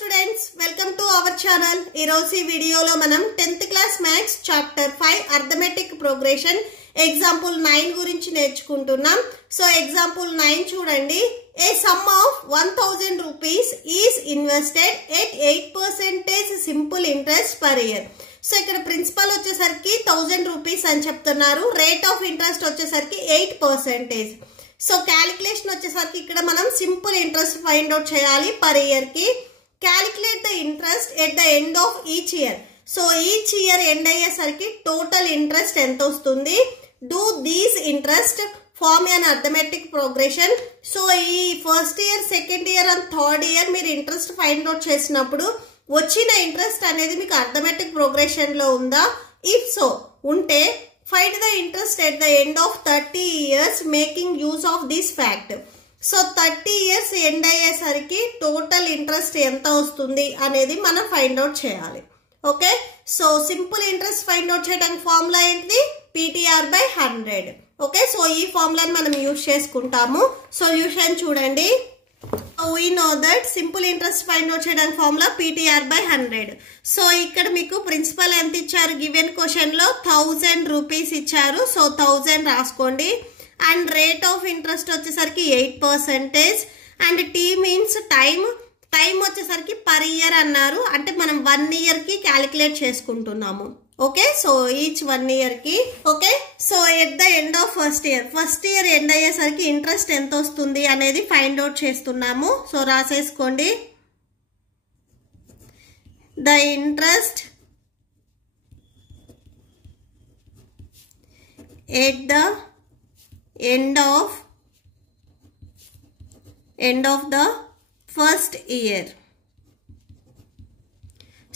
students, welcome to our channel. ఈ రోజు ఈ వీడియోలో మనం 10th class maths chapter 5 arithmetic progression example 9 గురించి నేర్చుకుంటున్నాం. సో ఎగ్జాంపుల్ 9 చూడండి. A sum of 1000 rupees is invested at 8% simple interest per year. So ఇక్కడ ప్రిన్సిపల్ వచ్చేసరికి 1000 రూపీస్ అని చెప్తున్నారు. రేట్ ఆఫ్ ఇంట్రెస్ట్ వచ్చేసరికి 8%. సో క్యాలిక్యులేషన్ వచ్చేసరికి ఇక్కడ మనం సింపుల్ ఇంట్రెస్ట్ ఫైండ్ అవుట్ చేయాలి పర్ ఇయర్ కి. Calculate the interest at the end of each year. So each year end అయ్యేసరికి టోటల్ ఇంట్రెస్ట్ ఎంత వస్తుంది. Do these interest form an arithmetic progression. So ఈ first year, second year and third year మీరు interest find out చేసినప్పుడు వచ్చిన interest అనేది మీకు arithmetic progression లో ఉందా? ఇఫ్ సో ఉంటే find the interest at the end of 30 years making use of this fact. So 30 years end అయ్యేసరికి total interest ఎంత వస్తుంది అనేది మనం ఫైండ్ అవుట్ చేయాలి. Okay, so simple interest find out చేయడానికి ఫార్ములా ఏంటిది? PTR/100. ఓకే, సో ఈ ఫార్ములాని మనం యూజ్ చేసుకుంటాము. సొల్యూషన్ చూడండి. We know that simple interest find out చేయడానికి ఫార్ములా PTR/100. సో ఇక్కడ మీకు ప్రిన్సిపల్ ఎంత ఇచ్చారు? గివెన్ క్వశ్చన్ లో 1000 రూపీస్ ఇచ్చారు. సో 1000 రాసుకోండి. అండ్ రేట్ ఆఫ్ ఇంట్రెస్ట్ వచ్చేసరికి 8%. అండ్ టీ మీన్స్ టైం వచ్చేసరికి పర్ ఇయర్ అన్నారు. అంటే మనం 1 ఇయర్ కి క్యాలిక్యులేట్ చేసుకుంటున్నాము. ఓకే, సో ఈచ్ 1 ఇయర్ కి. Okay, so at the end of first year end అయ్యేసరికి ఇంట్రెస్ట్ ఎంత వస్తుంది అనేది ఫైండ్ అవుట్ చేస్తున్నాము. సో రాసేసుకోండి. The interest at the end of the first year.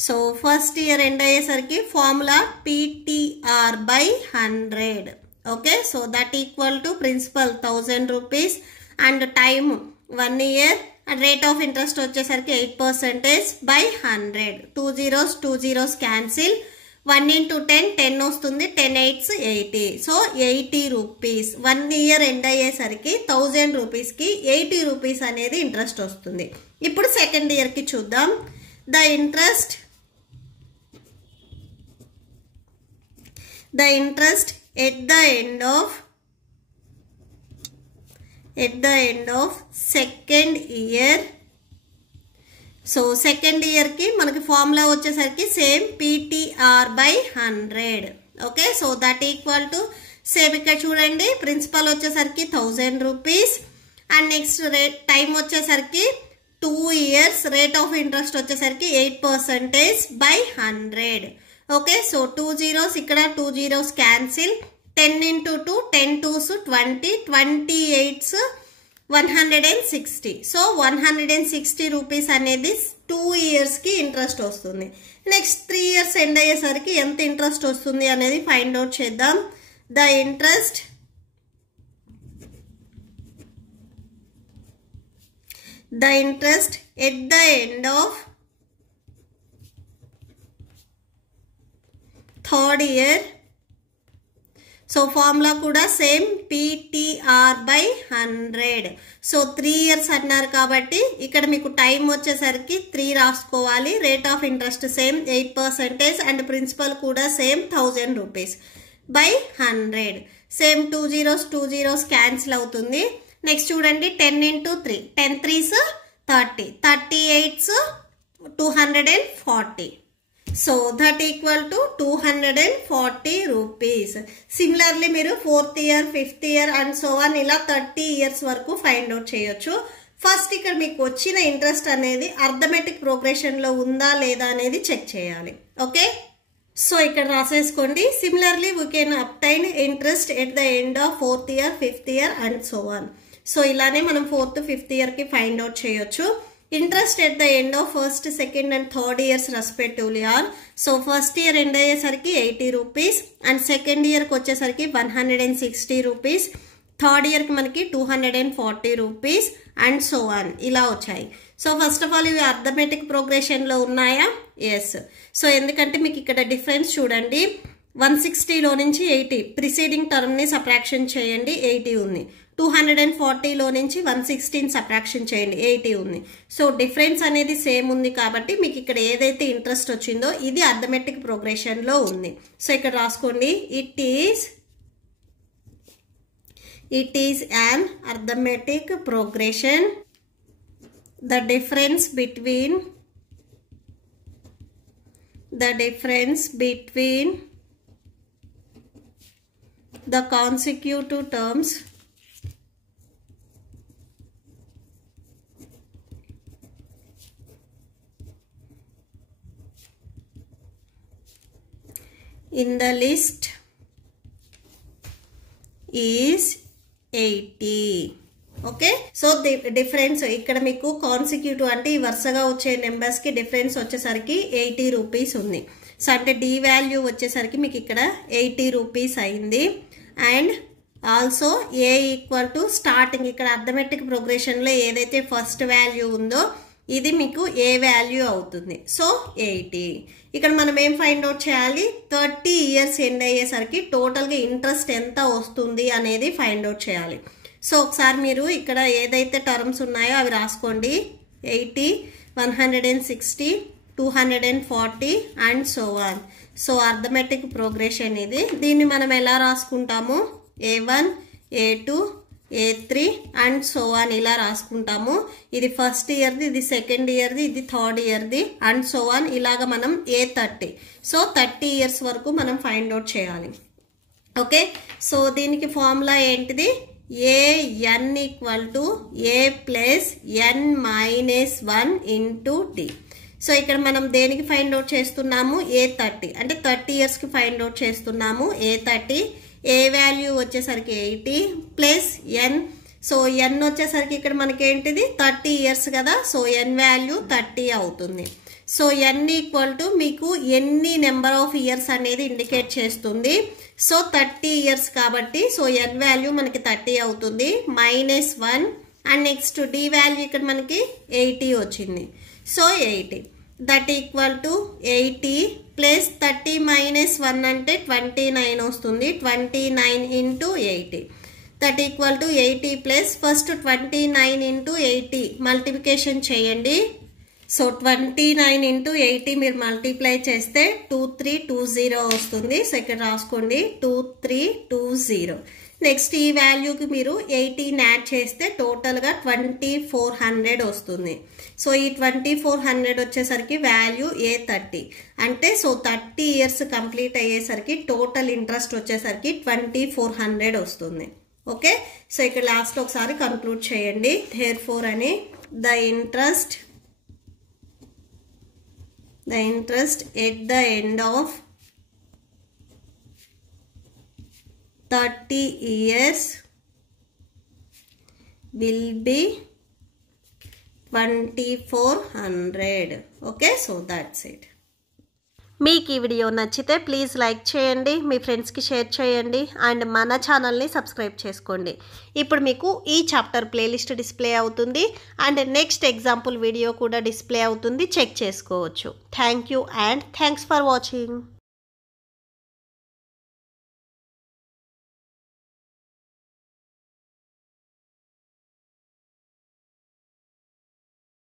So first year end అయ్యేసరికి formula PTR/100. Okay, so that equal to principal 1000 rupees and time 1 year and rate of interest వచ్చేసరికి 8%/100. 2 zeros cancel. 1 into 10 10 వస్తుంది. 10 8s 80. So 80 rupees 1 year end అయ్యేసరికి 1000 రూపీస్కి 80 rupees అనేది interest వస్తుంది. ఇప్పుడు second ఇయర్కి చూద్దాం. The interest at the end of second year. So second year కి మనకి ఫార్ములా వచ్చేసరికి same PTR/100. Okay, so that equal to same ఇక్కడ చూడండి. ప్రిన్సిపల్ వచ్చేసరికి 1000 rupees and next rate time వచ్చేసరికి 2 years. రేట్ ఆఫ్ ఇంట్రెస్ట్ వచ్చేసరికి 8%/100. ఓకే, సో 2 zeros ఇక్కడ 2 zeros cancel. 10 into 2 10 2s 20. 20 8s 160. So 160 rupees అనేది 2 years కి ఇంట్రెస్ట్ వస్తుంది. నెక్స్ట్ 3 years ఎండ్ అయ్యేసరికి ఎంత ఇంట్రెస్ట్ వస్తుంది అనేది ఫైండ్ అవుట్ చేద్దాం. The interest at the end of third year. So formula కూడా సేమ్ PTR/100. సో 3 years అన్నారు కాబట్టి ఇక్కడ మీకు టైం వచ్చేసరికి 3 రాసుకోవాలి. Rate of interest same 8% and principal కూడా same 1000 rupees by 100. Same 2 zeros cancel అవుతుంది. నెక్స్ట్ చూడండి. 10 into 3 10 3s 30. 30 8s 240. So that equal to 240 rupees. Similarly మీరు 4th year 5th year and so on ఇలా 30 years వరకు find out చేయొచ్చు. First ఇక్కడ మీకు వచ్చిన ఇంట్రెస్ట్ అనేది అర్థమెటిక్ ప్రోగ్రెషన్ లో ఉందా లేదా అనేది చెక్ చేయాలి. ఓకే, సో ఇక్కడ రాసేసుకోండి. Similarly we can obtain interest at the end of 4th year 5th year and so on. So ఇలానే మనం 4th 5th ఇయర్ కి ఫైండ్ అవుట్ చేయొచ్చు. Interest at the end of first, second and third years respectively are. So first year end అయ్యేసరికి 80 rupees and second ఇయర్కి వచ్చేసరికి 160 rupees. Third ఇయర్కి మనకి 240 rupees and so on ఇలా వచ్చాయి. సో ఫస్ట్ ఆఫ్ ఆల్ ఇవి arithmetic ప్రోగ్రెషన్లో ఉన్నాయా? ఎస్. సో ఎందుకంటే మీకు ఇక్కడ డిఫరెన్స్ చూడండి. 160లో నుంచి 80 ప్రిసీడింగ్ టర్మ్ని సబ్ట్రాక్షన్ చేయండి, 80 ఉంది. 240లో నుంచి 116 సబ్ట్రాక్షన్ చేయండి, 80 ఉంది. సో డిఫరెన్స్ అనేది సేమ్ ఉంది కాబట్టి మీకు ఇక్కడ ఏదైతే ఇంట్రెస్ట్ వచ్చిందో ఇది అర్థమెటిక్ ప్రోగ్రెషన్లో ఉంది. సో ఇక్కడ రాసుకోండి, it is an arithmetic progression. The difference between the consecutive terms in the list is 80. Okay. So difference ఇక్కడ మీకు కాన్సిక్యూటివ్ అంటే ఈ వరుసగా వచ్చే నెంబర్స్కి డిఫరెన్స్ వచ్చేసరికి 80 రూపీస్ ఉంది. సో అంటే డి వాల్యూ వచ్చేసరికి మీకు ఇక్కడ 80 రూపీస్ అయింది. And also a equal to starting ఇక్కడ అర్థమెటిక్ ప్రోగ్రెషన్లో ఏదైతే ఫస్ట్ వాల్యూ ఉందో ఇది మీకు ఏ వాల్యూ అవుతుంది. సో 80. ఇక్కడ మనం ఏం ఫైండ్ అవుట్ చేయాలి, 30 ఇయర్స్ ఎండ్ అయ్యేసరికి టోటల్గా ఇంట్రెస్ట్ ఎంత వస్తుంది అనేది ఫైండ్ అవుట్ చేయాలి. సో ఒకసారి మీరు ఇక్కడ ఏదైతే టర్మ్స్ ఉన్నాయో అవి రాసుకోండి, 80, 160, 240 and so on. So arithmetic progression ఇది. దీన్ని మనం ఎలా రాసుకుంటాము, A1, A2, A3 and so on ఇలా రాసుకుంటాము. ఇది ఫస్ట్ ఇయర్ది, ఇది సెకండ్ ఇయర్ది, ఇది థర్డ్ ఇయర్ది అండ్ సో ఆన్. ఇలాగ మనం A30. సో 30 ఇయర్స్ వరకు మనం ఫైండ్ అవుట్ చేయాలి. ఓకే. సో దీనికి ఫార్ములా ఏంటిది, an equal to a plus n minus 1 into d. So ఇక్కడ మనం దేనికి ఫైండ్ అవుట్ చేస్తున్నాము, A30 అంటే 30 ఇయర్స్కి ఫైండ్ అవుట్ చేస్తున్నాము. A30 ఏ వాల్యూ వచ్చేసరికి 80 ప్లస్ n. సో n వచ్చేసరికి ఇక్కడ మనకి ఏంటిది 30 ఇయర్స్ కదా, సో n వాల్యూ 30 అవుతుంది. సో n ఈక్వల్ టు మీకు ఎన్ని నెంబర్ ఆఫ్ ఇయర్స్ అనేది ఇండికేట్ చేస్తుంది. సో 30 ఇయర్స్ కాబట్టి సో n వాల్యూ మనకి 30 అవుతుంది, minus 1. And next d value ఇక్కడ మనకి 80 వచ్చింది. So 80 that equal to 80 plus 30 minus 1 అంటే 29 వస్తుంది. 29 into 80 that equal to 80 plus first 29 into 80 multiplication చేయండి. సో 29 ఇంటూ 80 మీరు మల్టిప్లై చేస్తే 2320 వస్తుంది. సో ఇక్కడ రాసుకోండి 2320. నెక్స్ట్ ఈ వాల్యూకి మీరు 18 యాడ్ చేస్తే టోటల్గా 2400 వస్తుంది. సో ఈ 2400 వచ్చేసరికి వాల్యూ A30 అంటే సో 30 ఇయర్స్ కంప్లీట్ అయ్యేసరికి టోటల్ ఇంట్రెస్ట్ వచ్చేసరికి 2400 వస్తుంది. ఓకే. సో ఇక్కడ లాస్ట్ ఒకసారి కన్క్లూడ్ చేయండి. therefore అని the interest at the end of 30 years will be 2400. Okay, so that's it. మీకు ఈ వీడియో నచ్చితే ప్లీజ్ లైక్ చేయండి, మీ ఫ్రెండ్స్కి షేర్ చేయండి అండ్ మన ఛానల్ని సబ్స్క్రైబ్ చేసుకోండి. ఇప్పుడు మీకు ఈ చాప్టర్ ప్లేలిస్ట్ డిస్ప్లే అవుతుంది అండ్ నెక్స్ట్ ఎగ్జాంపుల్ వీడియో కూడా డిస్ప్లే అవుతుంది, చెక్ చేసుకోవచ్చు. Thank you and thanks for watching.